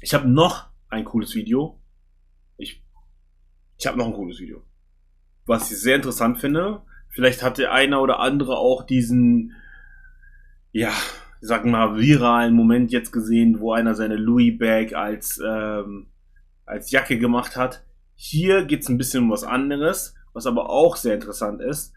Ich habe noch ein cooles Video. Ich, ich habe noch ein cooles Video. Was ich sehr interessant finde. Vielleicht hat der eine oder andere auch diesen, ja, sag mal, viralen Moment jetzt gesehen, wo einer seine Louis Bag als Jacke gemacht hat. Hier geht's ein bisschen um was anderes, was aber auch sehr interessant ist.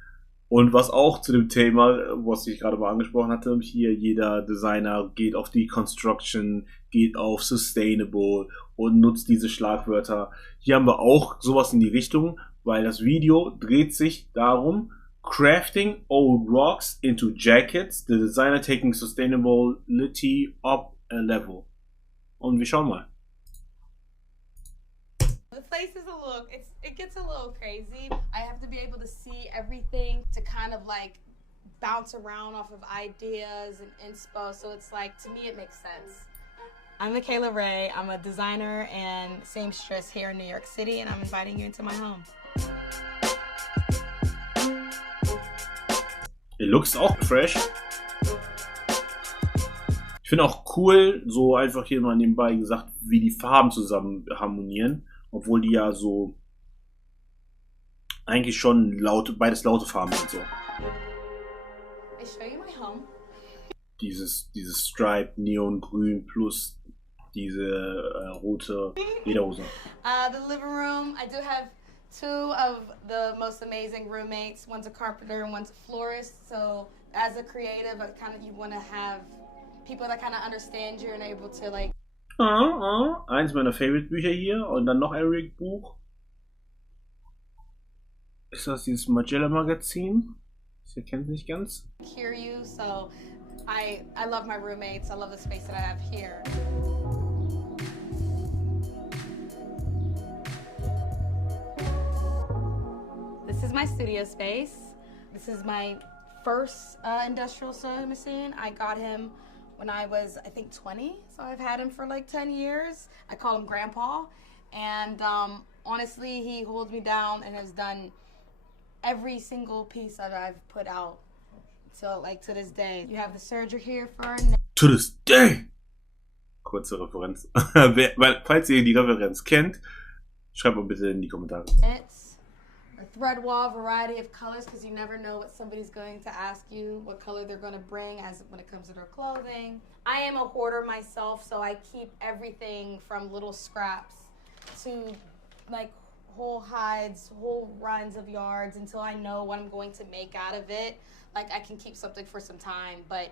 Und was auch zu dem Thema, was ich gerade mal angesprochen hatte, hier jeder Designer geht auf Deconstruction, geht auf Sustainable und nutzt diese Schlagwörter. Hier haben wir auch sowas in die Richtung, weil das Video dreht sich darum, crafting old rocks into jackets, the designer taking sustainability up a level. Und wir schauen mal. The place is it gets a little crazy. I have to be able to see everything to kind of like bounce around off of ideas and inspo. So it's like, to me, it makes sense. I'm Michaela Ray. I'm a designer and seamstress here in New York City, and I'm inviting you into my home. It looks auch fresh. Ich finde auch cool, so einfach hier mal nebenbei gesagt, wie die Farben zusammen harmonieren. Obwohl die ja so eigentlich schon beides laute Farben sind so. I show you my home. Dieses Stripe Neongrün plus diese rote Lederhose. The living room, I do have two of the most amazing roommates. One's a carpenter and one's a florist. So as a creative, you want to have people that kind of understand you and able to like. Eins meiner Favorite-Bücher hier und dann noch ein Rick-Buch. Ist das dieses Magella-Magazin? Ich erkenne es nicht ganz. Hear you, so I love my roommates. I love the space that I have here. This is my studio space. This is my first industrial sewing machine. I got him when I was, I think, 20. So I've had him for like 10 years. I call him Grandpa. And honestly, he holds me down and has done every single piece that I've put out. So like to this day. You have the serger here for... To this day! Kurze Referenz. Falls ihr die Referenz kennt, schreibt mal bitte in die Kommentare. It's a thread wall, variety of colors, because you never know what somebody's going to ask you, what color they're going to bring when it comes to their clothing. I am a hoarder myself, so I keep everything from little scraps to like whole hides, whole runs of yards until I know what I'm going to make out of it. Like I can keep something for some time, but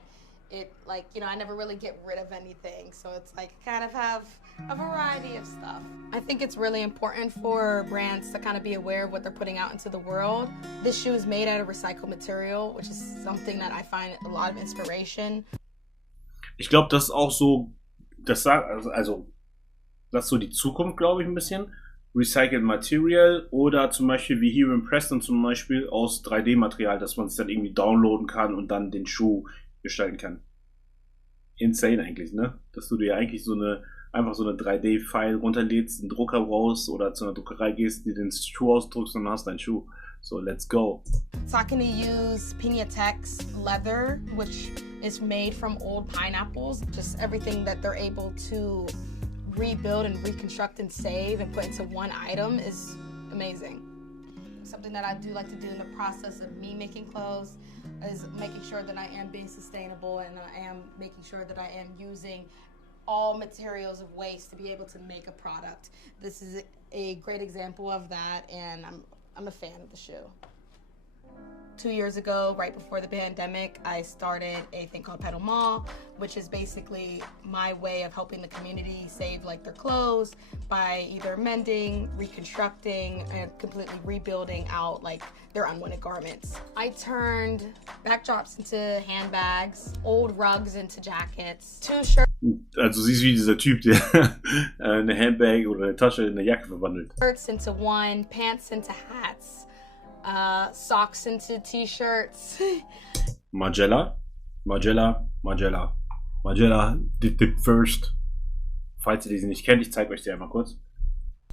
it like, you know, I never really get rid of anything. So it's like kind of have a variety of stuff. I think it's really important for brands to kind of be aware of what they're putting out into the world. This shoe is made out of recycled material, which is something that I find a lot of inspiration. Ich glaube, das ist auch so, das ist so die Zukunft, glaube ich, ein bisschen. Recycled Material oder zum Beispiel wie hier im Preston zum Beispiel aus 3D-Material, dass man es dann irgendwie downloaden kann und dann den Schuh gestalten kann. Insane eigentlich, ne? Dass du dir eigentlich einfach so eine 3D-File runterlädst, einen Drucker brauchst oder zu einer Druckerei gehst, dir den Schuh ausdruckst und dann hast deinen Schuh. So, let's go. So I'm going to use Pinatex leather, which is made from old pineapples. Just everything that they're able to rebuild and reconstruct and save and put into one item is amazing. Something that I do like to do in the process of me making clothes is making sure that I am being sustainable and I am making sure that I am using all materials of waste to be able to make a product. This is a great example of that, and I'm a fan of the shoe. 2 years ago, right before the pandemic, I started a thing called Pedal Mall, which is basically my way of helping the community save like their clothes by either mending, reconstructing, and completely rebuilding out like their unwanted garments. I turned backdrops into handbags, old rugs into jackets, 2 shirts. Also siehst du wie dieser Typ, der eine Handbag oder eine Tasche in eine Jacke verwandelt. Shirts into one, pants into hats. Socks into t-shirts. Magella dip first. Falls ihr diese nicht kennt, ich zeige euch die einmal kurz.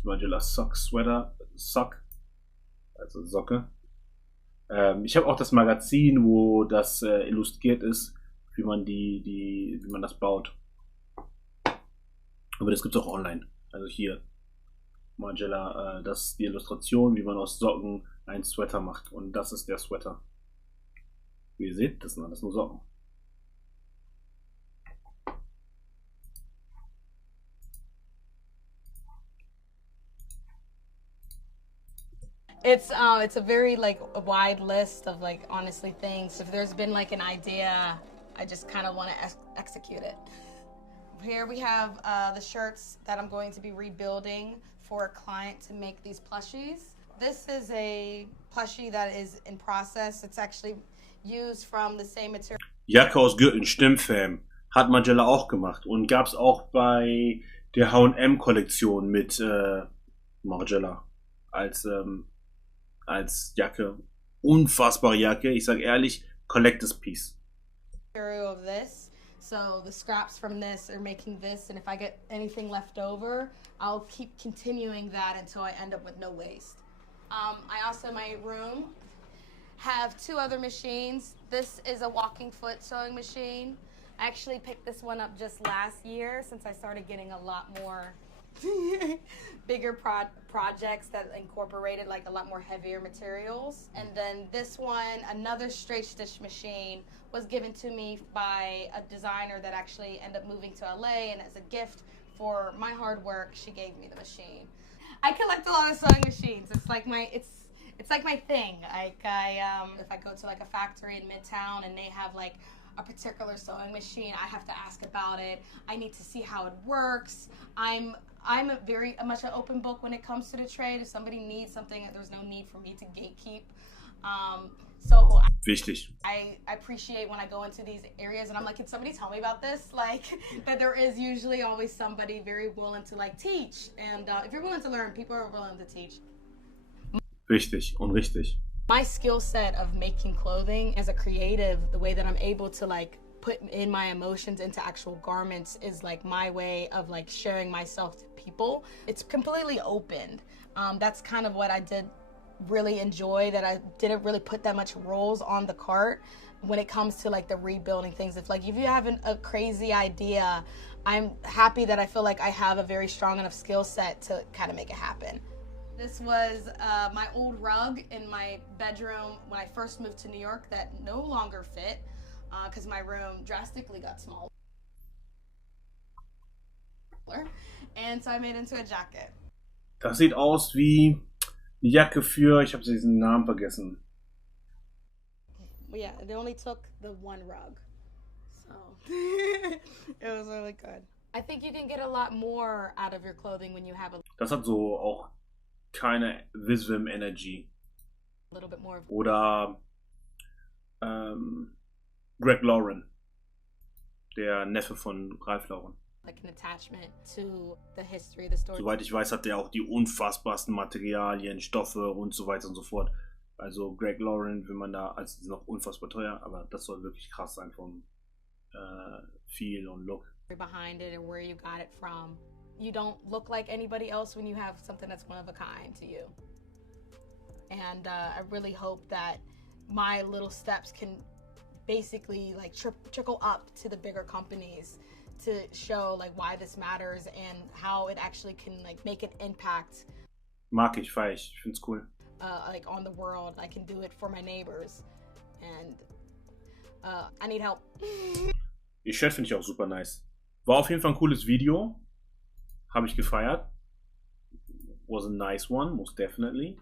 Magella Sock also Socke. Ich habe auch das Magazin, wo das illustriert ist, wie man das baut. Aber das gibt's auch online. Also hier, Margiela, das ist die Illustration, wie man aus Socken einen Sweater macht. Und das ist der Sweater. Wie ihr seht, das sind alles nur Socken. It's a very like a wide list of like honestly things. If there's been like an idea, I just kind of want to execute it. Here we have the shirts that I'm going to be rebuilding for a client to make these plushies. This is a plushie that is in process. It's actually used from the same material. Jacke aus Gürteln, Stimmfam. Hat Margiela auch gemacht. Und gab's auch bei der H&M-Kollektion mit Margiela als Jacke. Unfassbare Jacke. Ich sag ehrlich, Collector's Piece. Of this. So the scraps from this are making this, and if I get anything left over, I'll keep continuing that until I end up with no waste. I also, in my room, have two other machines. This is a walking foot sewing machine. I actually picked this one up just last year since I started getting a lot more bigger projects that incorporated like a lot more heavier materials. And then this one, another straight stitch machine, was given to me by a designer that actually ended up moving to LA, and as a gift for my hard work, she gave me the machine. I collect a lot of sewing machines. It's like my thing. Like if I go to like a factory in Midtown and they have like a particular sewing machine, I have to ask about it. I need to see how it works. I'm very much an open book when it comes to the trade. If somebody needs something, there's no need for me to gatekeep. So Wichtig. I appreciate when I go into these areas and I'm like, can somebody tell me about this? Like that there is usually always somebody very willing to like teach. And if you're willing to learn, people are willing to teach. Wichtig und richtig. My skill set of making clothing as a creative, the way that I'm able to like put in my emotions into actual garments is like my way of like sharing myself to people. It's completely opened. That's kind of what I did really enjoy, that I didn't really put that much rolls on the cart when it comes to like the rebuilding things. If you have a crazy idea, I'm happy that I feel like I have a very strong enough skill set to kind of make it happen. This was my old rug in my bedroom when I first moved to New York that no longer fit because my room drastically got smaller. And so I made it into a jacket. Das sieht aus wie eine Jacke für, ich habe diesen Namen vergessen. Yeah, it only took the one rug. So it was really good. I think you can get a lot more out of your clothing when you have a Das hat so auch keine Visvim Energy. little bit more of Oder Greg Lauren, der Neffe von Ralph Lauren. like an attachment to the history, the story. Soweit ich weiß, hat der auch die unfassbarsten Materialien, Stoffe und so weiter und so fort. Also Greg Lauren, wenn man da, also die sind noch unfassbar teuer, aber das soll wirklich krass sein vom Feel und Look. Behind it and where you got it from. You don't look like anybody else when you have something that's one of a kind to you. And I really hope that my little steps can basically like trickle up to the bigger companies to show like why this matters and how it actually can like make an impact. Mag ich, feier ich find's cool. Like on the world. I can do it for my neighbors. And I need help. Ihr Shirt finde ich auch super nice. War auf jeden Fall ein cooles Video. Habe ich gefeiert. Was a nice one, most definitely.